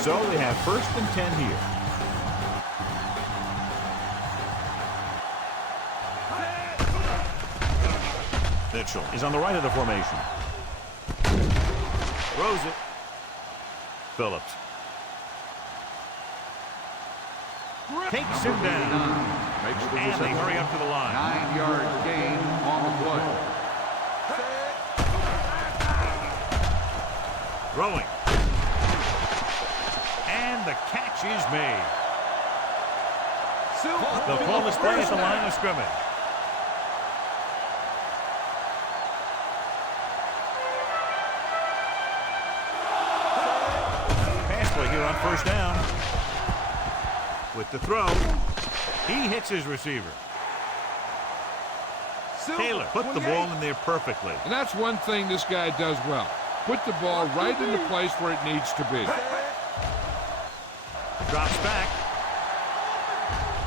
So they have first and 10 here. Mitchell is on the right of the formation. Throws it. Phillips. Takes him down. Makes the And they reception. hurry up to the line. 9-yard gain on the play. Throwing. And the catch is made. They'll call this play at the line of scrimmage. Pass play here on first down. With the throw, he hits his receiver. Taylor put the ball in there perfectly. And that's one thing this guy does well. Put the ball right in the place where it needs to be. Drops back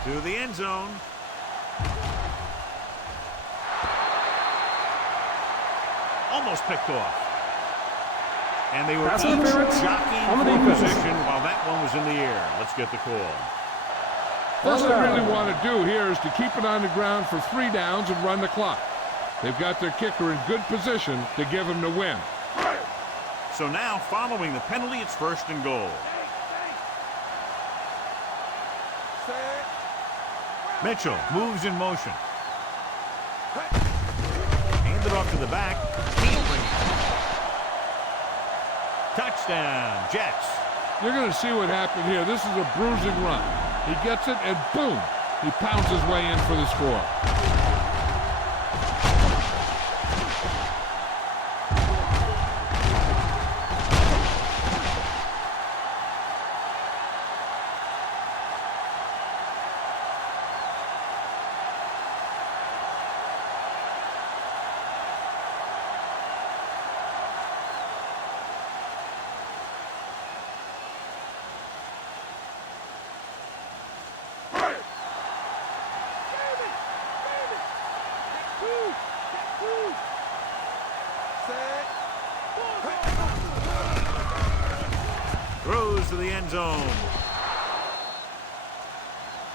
to the end zone. Almost picked off. And they were each jockeying for position while that one was in the air. Let's get the call. All they really want to do here is to keep it on the ground for 3 downs and run the clock. They've got their kicker in good position to give him the win. So now, following the penalty, it's first and goal. Mitchell moves in motion. Handed off to the back. Touchdown, Jets. You're going to see what happened here. This is a bruising run. He gets it, and boom, he pounds his way in for the score. to the end zone.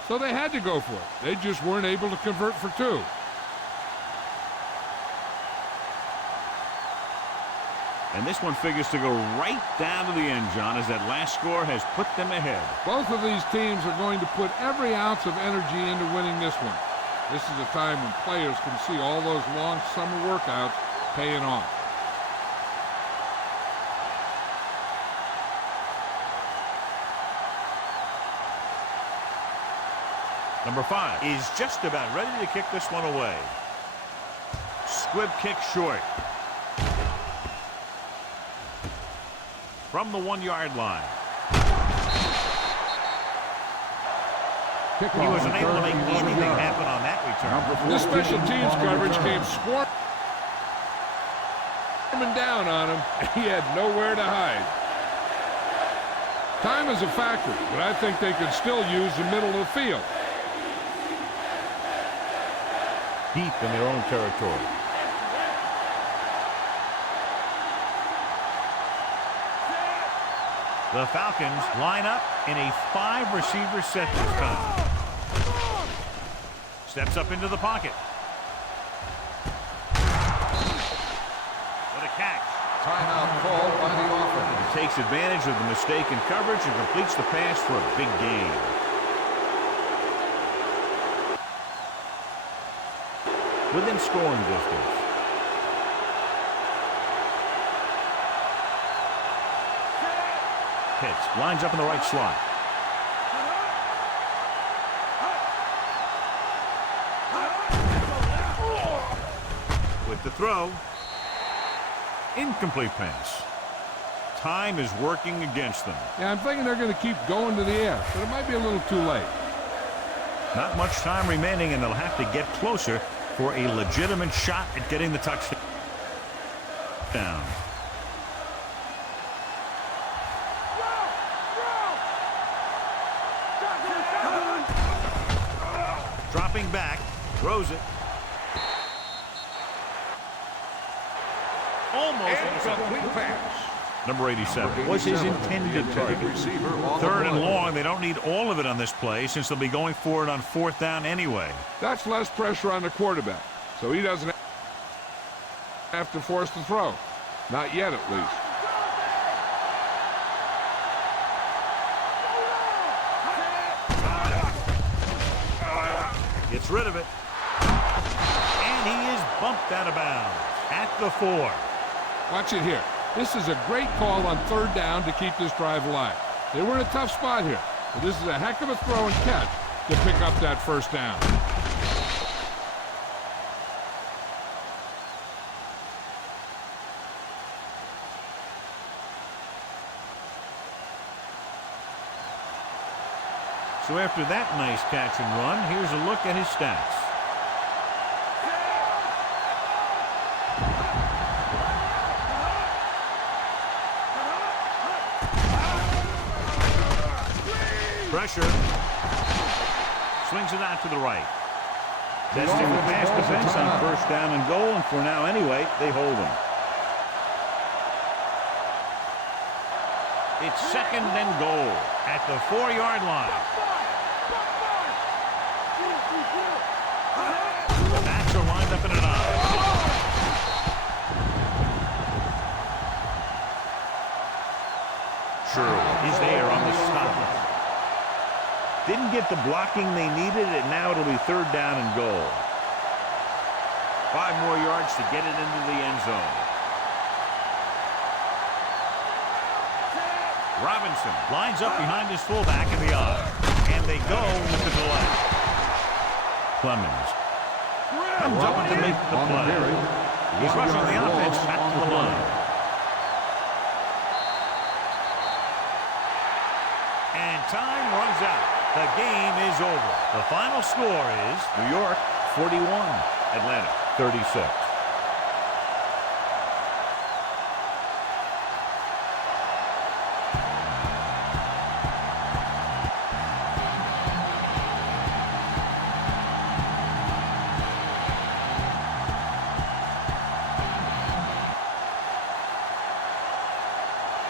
So they had to go for it. They just weren't able to convert for two. And this one figures to go right down to the end, John, as that last score has put them ahead. Both of these teams are going to put every ounce of energy into winning this one. This is a time when players can see all those long summer workouts paying off. Number 5 is just about ready to kick this one away. Squib kick short. From the 1-yard line. He wasn't able to make anything happen on that return. This special teams coverage came swarming down on him, and he had nowhere to hide. Time is a factor, but I think they could still use the middle of the field. Deep in their own territory. The Falcons line up in a 5-receiver set this time. Steps up into the pocket. What a catch. Timeout called by the offense. Takes advantage of the mistake in coverage and completes the pass for a big gain. Within scoring distance. Pitts lines up in the right slot. With the throw. Incomplete pass. Time is working against them. Yeah, I'm thinking they're going to keep going to the air, but it might be a little too late. Not much time remaining, and they'll have to get closer for a legitimate shot at getting the touchdown. Dropping back, throws it. Almost incomplete pass. Number 87 was his intended target. Third and long. They don't need all of it on this play since they'll be going for it on 4th down anyway. That's less pressure on the quarterback, so he doesn't have to force the throw. Not yet, at least. Gets rid of it. And he is bumped out of bounds at the 4. Watch it here. This is a great call on 3rd down to keep this drive alive. They were in a tough spot here, but this is a heck of a throw and catch to pick up that 1st down. So after that nice catch and run, here's a look at his stats. Pressure. Swings it out to the right. Testing the pass defense on 1st down and goal, and for now anyway, they hold him. It's 2nd and goal at the 4-yard line. The backs are lined up in an eye. Shirley is there on the stop. Didn't get the blocking they needed, and now it'll be 3rd down and goal. 5 more yards to get it into the end zone. Robinson lines up behind his fullback in the eye, and they go with the delay. Clemens comes up to make the play. He's rushing the offense back to the line. And time runs out. The game is over. The final score is New York 41, Atlanta 36.